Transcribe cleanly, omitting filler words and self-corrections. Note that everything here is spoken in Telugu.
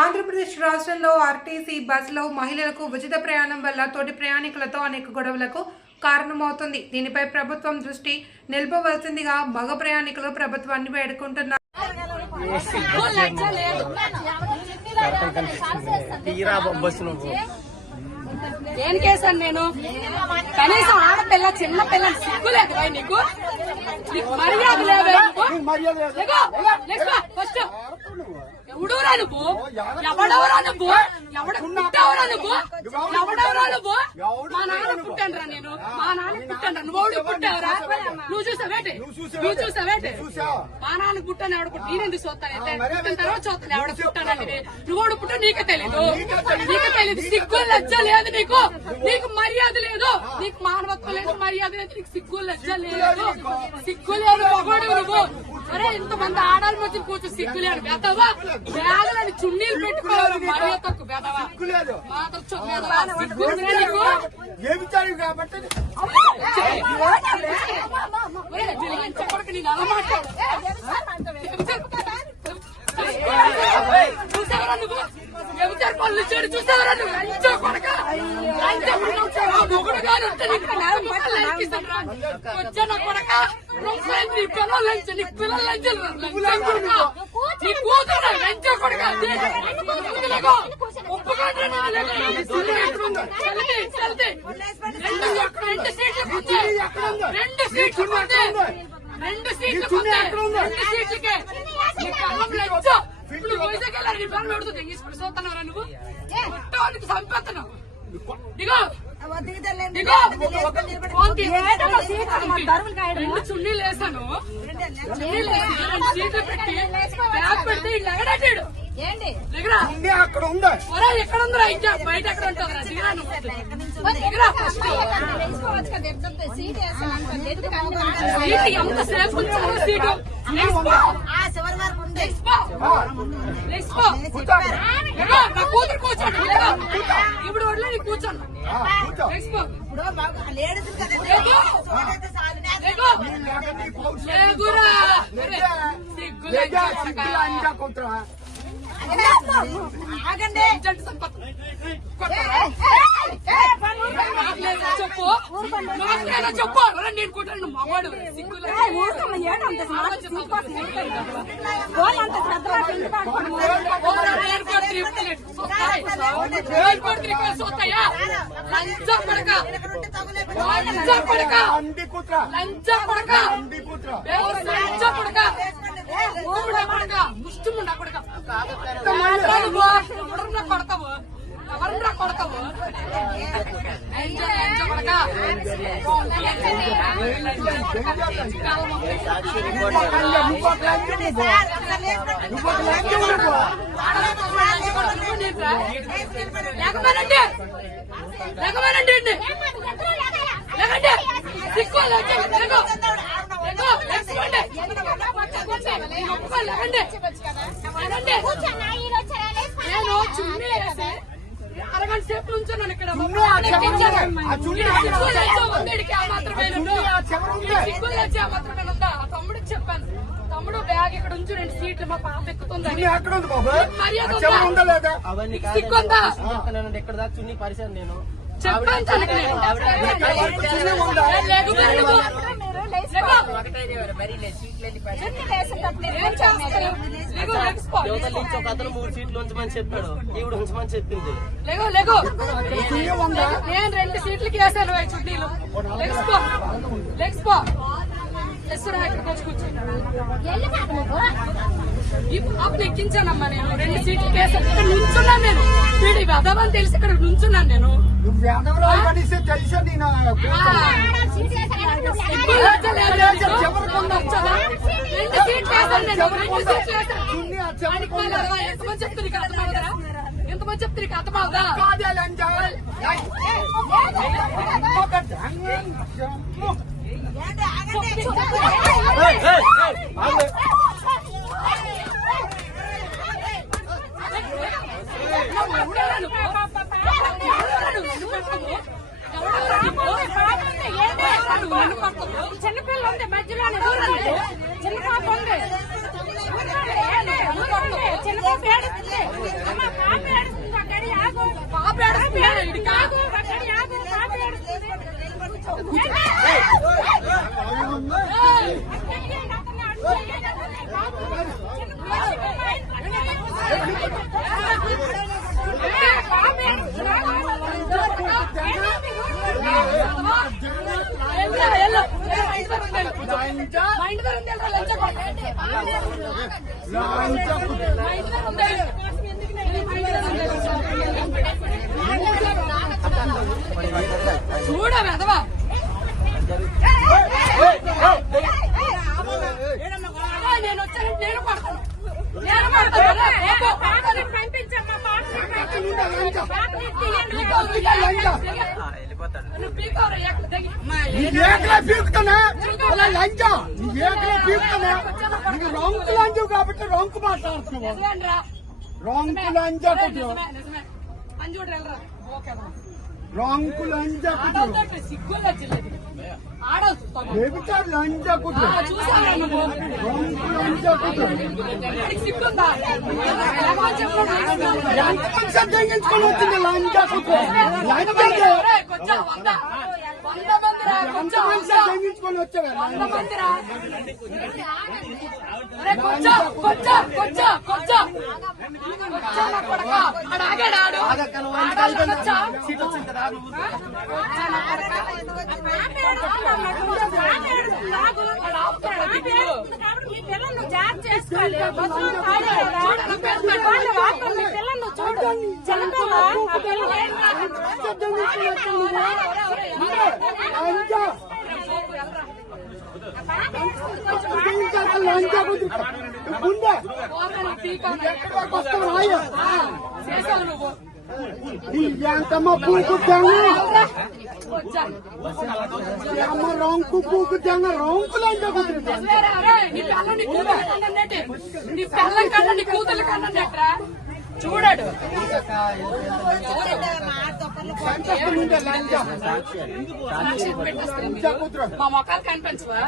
ఆంధ్రప్రదేశ్ రాష్ట్రంలో ఆర్టీసీ బస్సులో మహిళలకు ఉచిత ప్రయాణం వల్ల తోటి ప్రయాణికులతో అనేక గొడవలకు కారణమవుతుంది. దీనిపై ప్రభుత్వం దృష్టి నిలపవలసిందిగా మగ ప్రయాణికులు ప్రభుత్వాన్ని వేడుకుంటున్నారు. ఏం చేశాను నేను? కనీసం ఆడపిల్ల చిన్న పిల్ల సిగ్గులేదు నీకు? మర్యాద లేదా? ఫస్ట్ ఎవడవరా నువ్వు? ఎవడవరా నువ్వు? పుట్టావరా నువ్వు? ఎవడవరా నువ్వు? మా నాన్న పుట్టానురా నేను. మా నాన్న పుట్టాను. నువ్వు పుట్టావరా? నువ్వు చూసావేటి? నువ్వు చూసావేటి? మా నాన్న పుట్టాను. ఎవడ పుట్టి నేనెందుకు చూస్తానైతే? పుట్టిన తర్వాత చూస్తాను ఎవడ పుట్టానని. నువ్వు పుట్టా నీకే తెలీదు. నీకే తెలీదు. సిగ్గు లజ్జ లేదు నీకు. నీకు మర్యాద లేదు. నీకు మానవత్వం లేదు, మర్యాద లేదు. నీకు సిగ్గు లజ్జ లేదు. సిగ్గు లేదు మగోడు నువ్వు. అరే ఇంతమంది ఆడాలి మధ్య కూర్చో సిగ్గు లేదు. బెదవా బ్యాగులని చున్నీలు పెట్టుకోవాలి. మర్యాద తక్కువ బెదవా. సిగ్గు నీకు చెప్పడానికి నేను అలా మాట్లాడు. చూసావరా నువ్వు? ఎవరు పనులు చేయడు చూసావరా నువ్వు? లంచో కొడక మొగుడు గారు వచ్చాను కొడక. నీ పిల్లలు లంచ, నీ పిల్లలు లంచలు నీ కూతురు లంచో కొడక. ఒప్పుకోండి. రెండు సీట్లు కూర్చోయి. రెండు సీట్లు సీట్లకే లంచో. ఇప్పుడు వైజాగ్ వెళ్ళారు. నీ పిల్లలు పెడుతుంది తీసుకుని చూస్తున్నారా నువ్వు? పుట్టవానికి చంపేస్తున్నావు. దిగో రెండు చున్నీలు వేసాను. సీట్లు పెట్టి బ్యాగ్ పెడితే ఎగడాడు. అక్కడ ఉందా? ఎక్కడ ఉందా? ఇంకా బయట ఎక్కడ ఉంటుందా? ఎంత సేఫ్ ఉంచాలో సీటు. నా కూతురు కూర్చోండి. ఇప్పుడు వడ్లో నీకు కూర్చోండి. చెప్పు చెప్పు. నేను కూర్చోండి. మగవాడు ముష్టిముండా కొడక. ఎవరన్నా కొడతావు? ఎవరన్నా కొడతావు? నేను చున్నీ వేసి అరగంట సేపు నుంచున్నాను ఇక్కడ. తమ్ముడికి చెప్పాను, తమ్ముడు బ్యాగ్ ఇక్కడ ఉంచు, 2 సీట్లు మా పాప ఎక్కుతుందని. సిగ్గుందా? ఎక్కడ దాకా చున్నీ పరిచయం నేను చెప్పాను. అతను 3 సీట్లు ఉంచమని చెప్పాడు. ఈవిడ ఉంచమని చెప్పింది. నేను 2 సీట్లకి వేసాను చుట్టీలు. ఇక్కడికి వచ్చి కూర్చున్నాను. ఈ పాపను ఎక్కించానమ్మా నేను. 2 సీట్లకి వేసాను. ఇక్కడ నుంచున్నాను నేను. వీడి వెదవని తెలిసి ఇక్కడ నుంచున్నాను నేను. ఎంతమంది చెప్తుంది నీకు అర్థమవుదా? ఎంతమంది చెప్తుంది నీకు అర్థమవుదా? చిన్నపిల్ల ఉంది మధ్యలోనే. చిన్న పాప ఉంది. చిన్న పాప ఇడికా చూడ వెదవా నేను వచ్చానంటే నేను పడతాను రాంకు లాంజు కాబట్టి రాంకు మాట్లాడుతున్నావు రాంకు లాంజా రాంకు లాంజా సిగ్గులు వచ్చింది బేబిచారు లంజా కుట్రు రాంకు లంజా కుట్రు సిగ్గుందా ఎంతమంది సద్దించుకొని వచ్చింది లంజా కుట్రు ఎంతమంది సద్దించుకొని వచ్చారు లంజా కుట్రు ఉండే వస్తావు రాయ ఎంతమ్మ పూకుతాను అమ్మ రాంకు పూకుతాను రాంకు లంజా కుట్రు నీ పిల్లం కన్నా నీ కూతురు కన్నా చూడాడు మా మొక్కలు కనిపించవా